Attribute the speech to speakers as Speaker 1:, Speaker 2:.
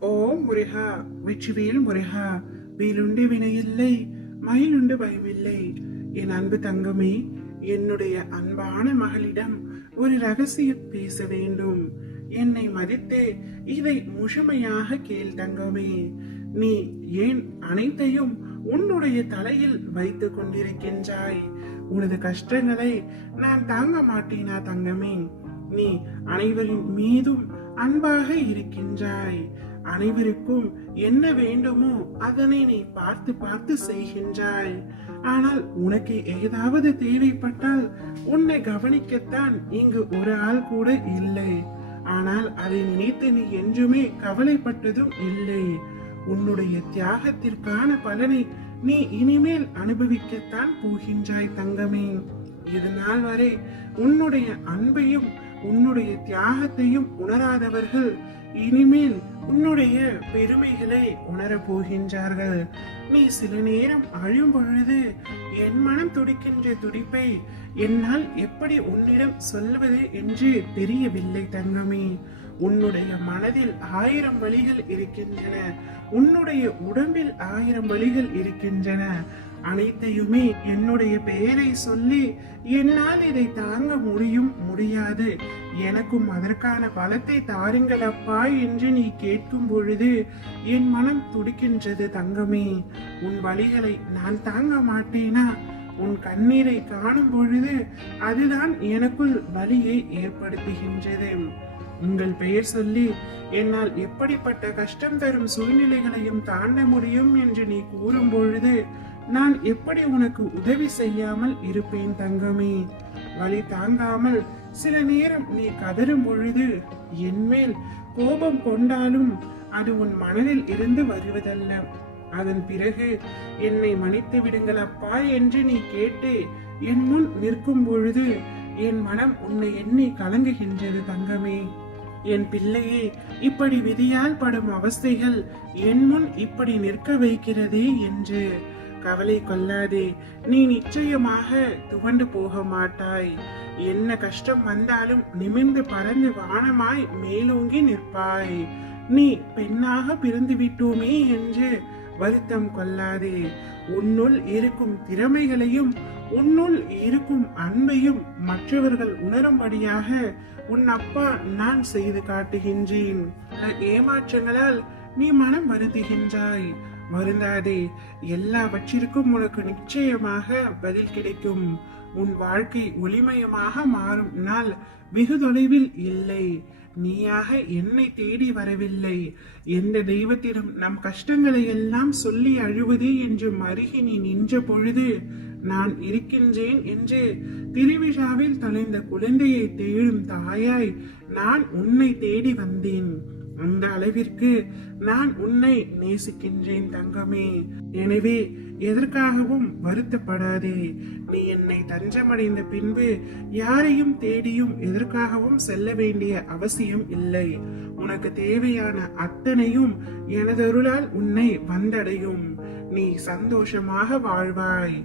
Speaker 1: ஓம் முருகா வெற்றிவேல் முருகா வேலுண்டு வினையில்லை மயிலுண்டு பயமில்லை. என் அன்பு தங்கமே என்னுடைய அன்பான மகளிடம் ஒரு ரகசியம் பேச வேண்டும். என்னை மதித்து இதை முழுமையாக கேள் தங்கமே. நீ ஏன் அனைத்தையும் உன்னுடைய தலையில் வைத்துக் கொண்டிருக்கின்றாய்? உனது கஷ்டங்களை நான் தாங்க மாட்டேனா தங்கமே? நீ அனைவரின் மீதும் அன்பாக இருக்கின்றாய். அனைவருக்கும் என்ன வேண்டுமோ அதனை நீ பார்த்து பார்த்து செய்கின்றாய். ஆனால் உனக்கு ஏதாவது தேவைப்பட்டால் உன்னை கவனிக்கத்தான் இங்கு ஒரு ஆள் கூட இல்லை. ஆனால் அதை நினைத்து நீ என்றுமே கவலைப்பட்டதும் இல்லை. உன்னுடைய தியாகத்திற்கான பலனை நீ இனிமேல் அனுபவிக்கத்தான் போகின்றாய் தங்கமே. இது நாள் வரை உன்னுடைய அன்பையும் உன்னுடைய தியாகத்தையும் உணராதவர்கள் இனிமேல் உன்னுடைய பெருமைகளை உணரப் போகின்றார்கள். நீ சில நேரம் அழும் பொழுது என் மனம் துடிக்கின்ற துடிப்பை என்னால் எப்படி உன்னிடம் சொல்வது என்று தெரியவில்லை தங்கமே. உன்னுடைய மனதில் ஆயிரம் வழிகள் இருக்கின்றன. உன்னுடைய உடம்பில் ஆயிரம் வழிகள் இருக்கின்றன. அனைத்தையுமே என்னுடைய பெயரை சொல்லி என்னால் இதை தாங்க முடியும் முடியாது. எனக்கும் அதற்கான பலத்தை தாருங்கள் அப்பா என்று நீ கேட்கும் பொழுது என் மனம் துடிக்கின்றது தங்கமே. உன் வழிகளை நான் தாங்க மாட்டேனா? உன் கண்ணீரை காணும் பொழுது அதுதான் எனக்குள் வலியை ஏற்படுத்துகின்றது. உங்கள் பெயர் சொல்லி என்னால் எப்படிப்பட்ட கஷ்டம் தரும் சூழ்நிலைகளையும் தாண்ட முடியும் என்று நீ கூறும் பொழுது நான் எப்படி உனக்கு உதவி செய்யாமல் இருப்பேன் தங்கமே? வழி தாங்காமல் சில நேரம் நீ கதறும் பொழுது என்மேல் கோபம் கொண்டாலும் அது உன் மனதில் இருந்து வருவதல்ல. அதன் பிறகு என்னை மன்னித்து விடுங்கள் அப்பா என்று நீ கேட்டு என் முன் நிற்கும் பொழுது என் மனம் உன்னை எண்ணி கலங்குகின்றது தங்கமே. என் பிள்ளையே இப்படி விதியால் படும் அவஸ்தைகள் என் முன் இப்படி நிற்க வைக்கிறதே என்று. கவலை கொள்ளாதே நீ நிச்சயமாக துவண்டு போக மாட்டாய். என்ன கஷ்டம் வந்தாலும் நிமிர்ந்து பறந்து வானமாய் மேலோங்கி நிற்பாய். நீ பெண்ணாக பிறந்து விட்டோமே என்று வருத்தம் கொள்ளாதே. உன்னுள் இருக்கும் திறமைகளையும் உன்னுள் இருக்கும் அன்பையும் மற்றவர்கள் உணரும்படியாக உன் அப்பா நான் செய்து காட்டுகின்றேன். ஏமாற்றங்களால் நீ மனம் வருந்துகின்றாய். வருந்தாதே எல்லாவற்றிற்கும் உனக்கு நிச்சயமாக பதில் கிடைக்கும். உன் வாழ்க்கை ஒளிமயமாக மாறும் நாள் வெகு தொலைவில் இல்லை. நீயாக என்னை தேடி வரவில்லை. எந்த தெய்வத்திடம் நம் கஷ்டங்களை எல்லாம் சொல்லி அழுவதே என்று மருகி நீ நின்ற பொழுது நான் இருக்கின்றேன் என்று திருவிழாவில் தொலைந்த குழந்தையை தேடும் தாயாய் நான் உன்னை தேடி வந்தேன். அந்த அளவிற்கு நான் உன்னை நேசிக்கின்றேன் தங்கமே. எனவே எதற்காகவும் வருத்தப்படாதே. நீ என்னை தஞ்சமடைந்த பின்பு யாரையும் தேடியும் எதற்காகவும் செல்ல வேண்டிய அவசியம் இல்லை. உனக்கு தேவையான அத்தனையும் எனதருளால் உன்னை வந்தடையும். நீ சந்தோஷமாக வாழ்வாய்.